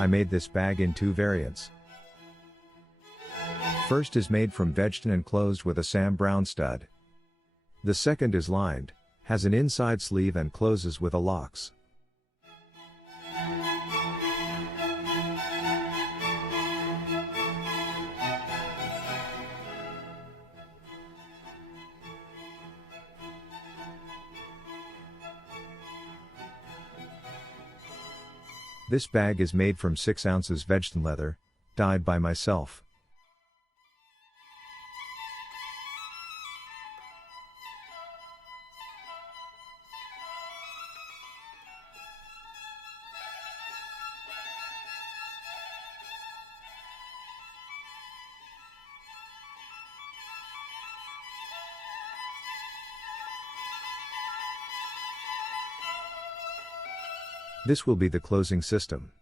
I made this bag in two variants. First is made from vegeton and closed with a Sam Browne stud. The second is lined, has an inside sleeve and closes with a locks. This bag is made from 6 ounces vegeton leather, dyed by myself. This will be the closing system.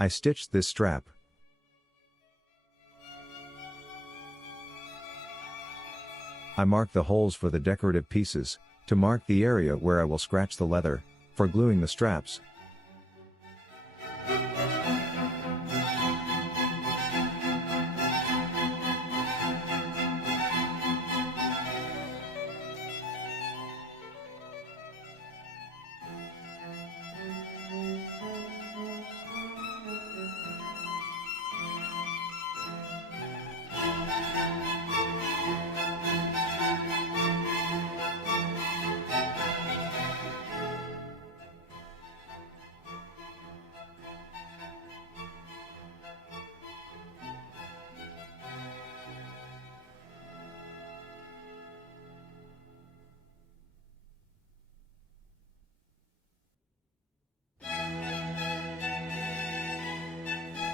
I stitched this strap. I marked the holes for the decorative pieces, to mark the area where I will scratch the leather, for gluing the straps.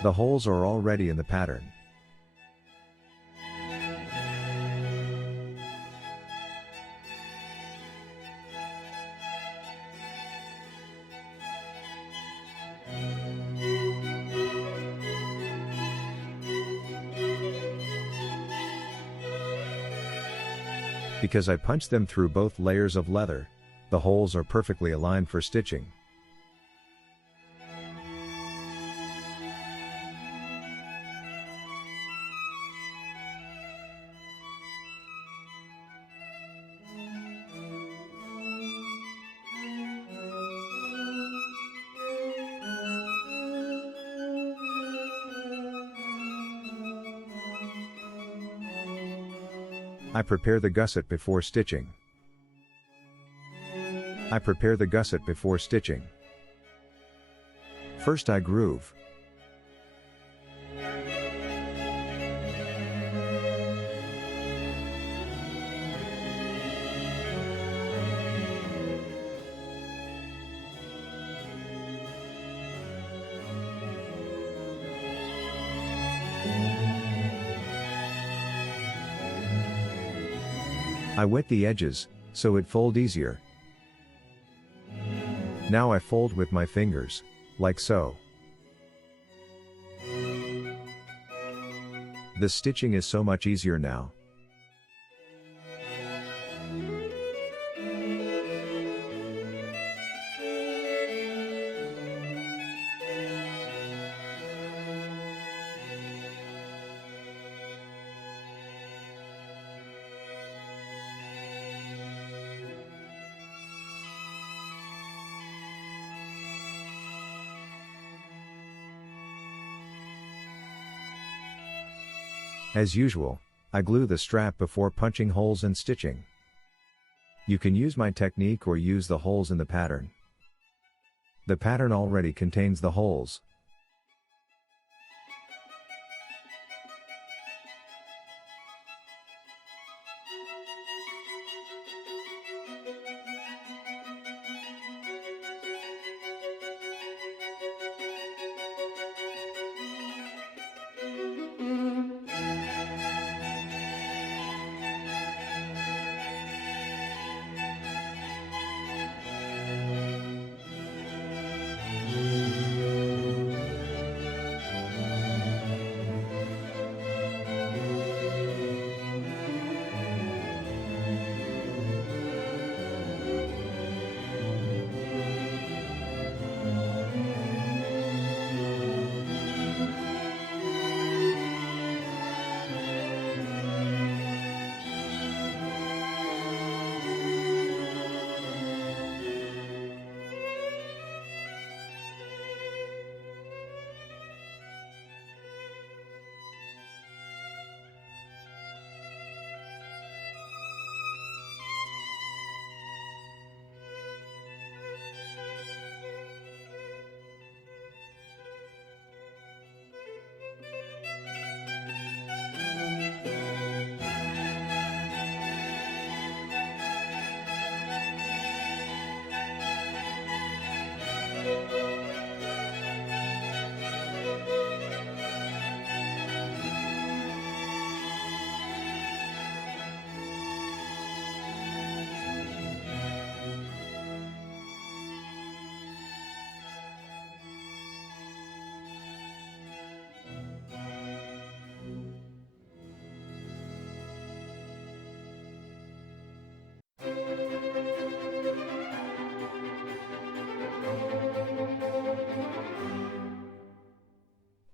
The holes are already in the pattern. Because I punched them through both layers of leather, the holes are perfectly aligned for stitching. I prepare the gusset before stitching. I prepare the gusset before stitching. First I groove. I wet the edges, so it fold easier. Now I fold with my fingers, like so. The stitching is so much easier now. As usual, I glue the strap before punching holes and stitching. You can use my technique or use the holes in the pattern. The pattern already contains the holes.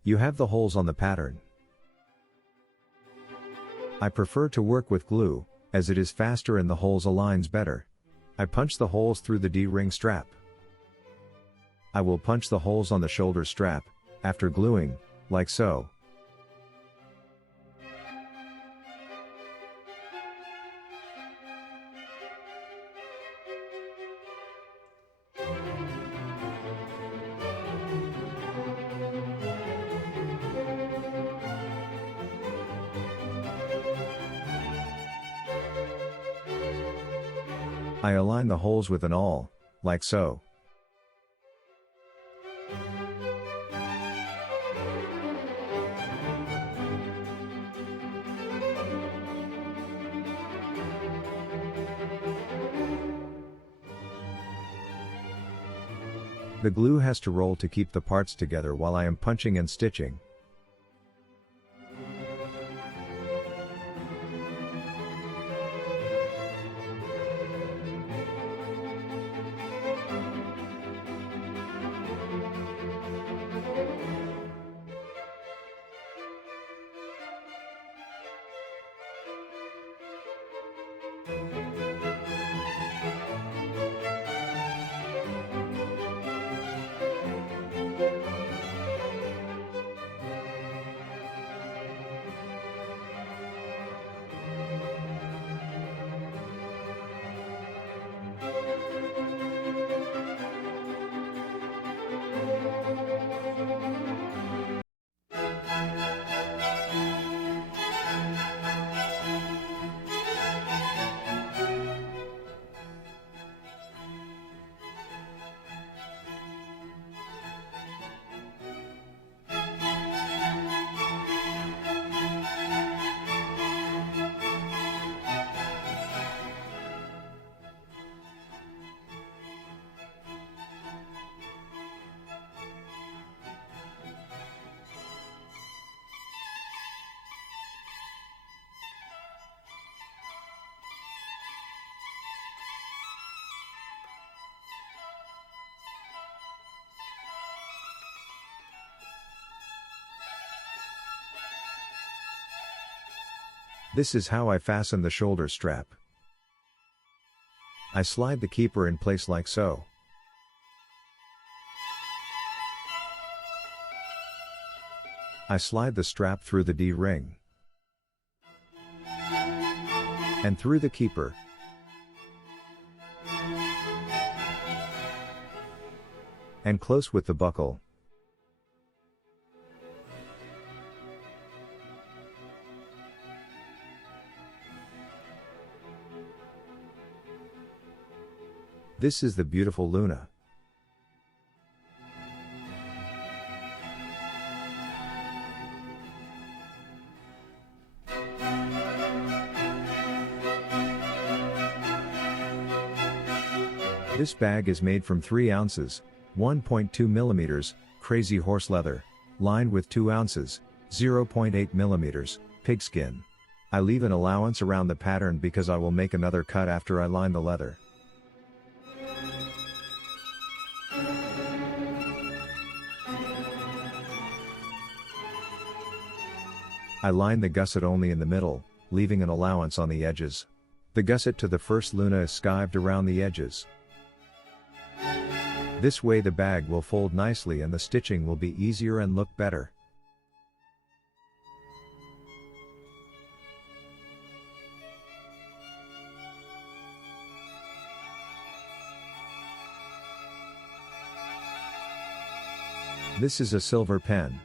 You have the holes on the pattern. I prefer to work with glue, as it is faster and the holes aligns better. I punch the holes through the D-ring strap. I will punch the holes on the shoulder strap, after gluing, like so. I align the holes with an awl, like so. The glue has to roll to keep the parts together while I am punching and stitching. This is how I fasten the shoulder strap. I slide the keeper in place like so. I slide the strap through the D-ring. and through the keeper, and close with the buckle. This is the beautiful Luna. This bag is made from 3 ounces, 1.2 millimeters, crazy horse leather, lined with 2 ounces, 0.8 millimeters, pigskin. I leave an allowance around the pattern because I will make another cut after I line the leather. I line the gusset only in the middle, leaving an allowance on the edges. The gusset to the first Luna is skived around the edges. This way the bag will fold nicely and the stitching will be easier and look better. This is a silver pen.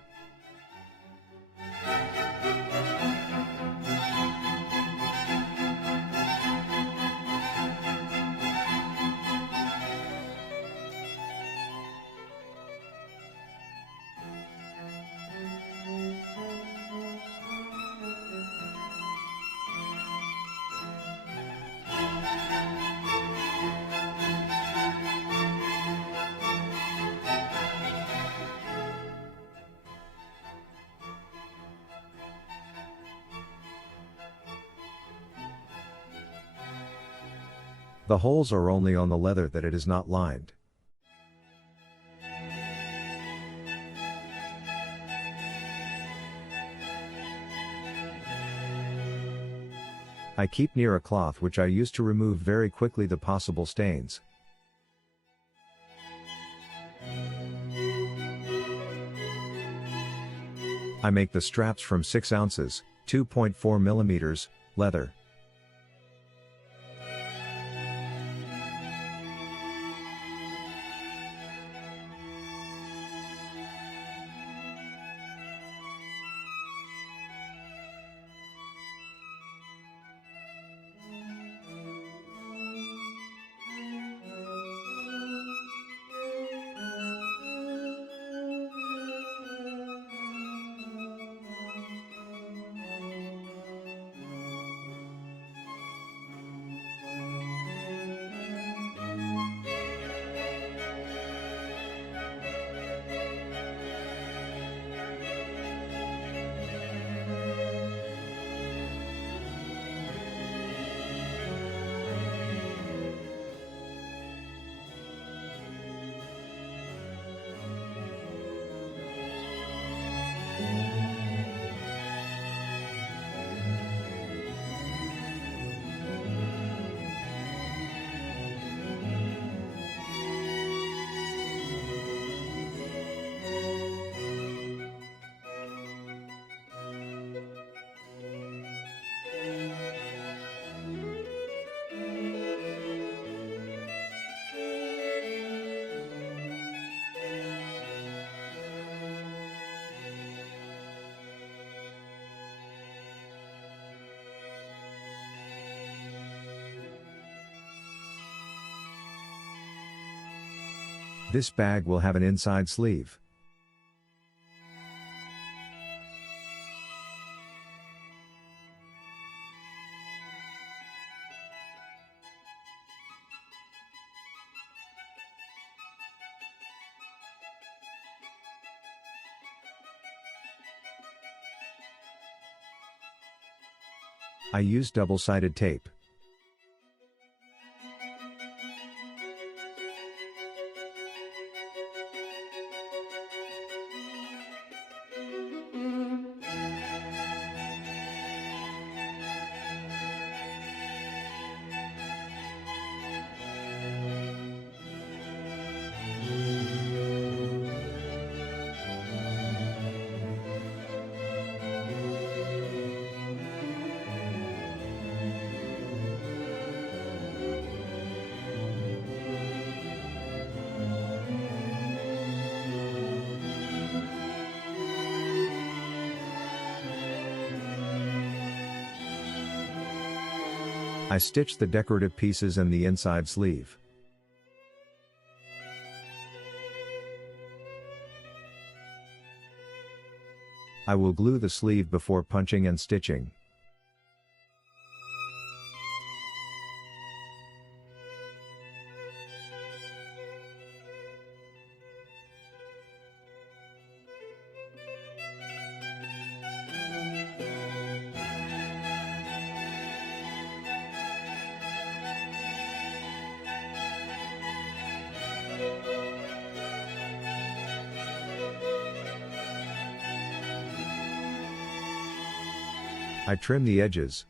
The holes are only on the leather that it is not lined. I keep near a cloth which I use to remove very quickly the possible stains. I make the straps from 6 ounces, 2.4 millimeters, leather. This bag will have an inside sleeve. I use double-sided tape. I stitch the decorative pieces and the inside sleeve. I will glue the sleeve before punching and stitching. I trim the edges.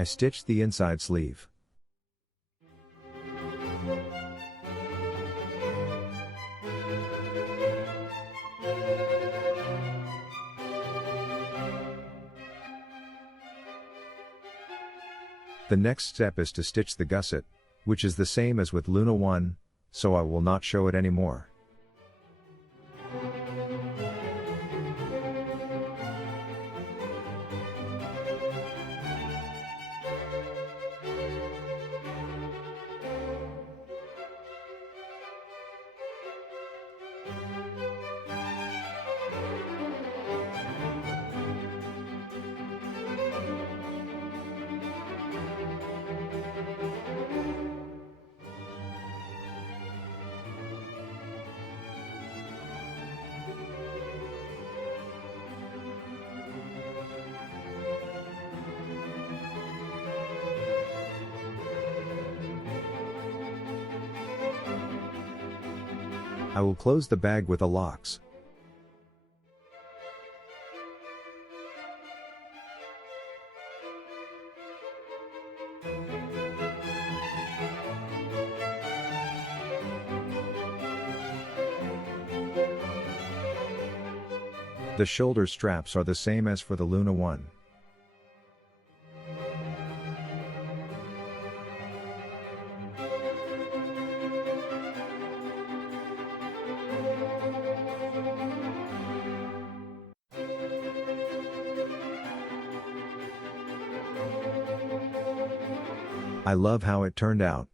I stitch the inside sleeve. The next step is to stitch the gusset, which is the same as with Luna 1, so I will not show it anymore. I will close the bag with the locks. The shoulder straps are the same as for the Luna 1. I love how it turned out.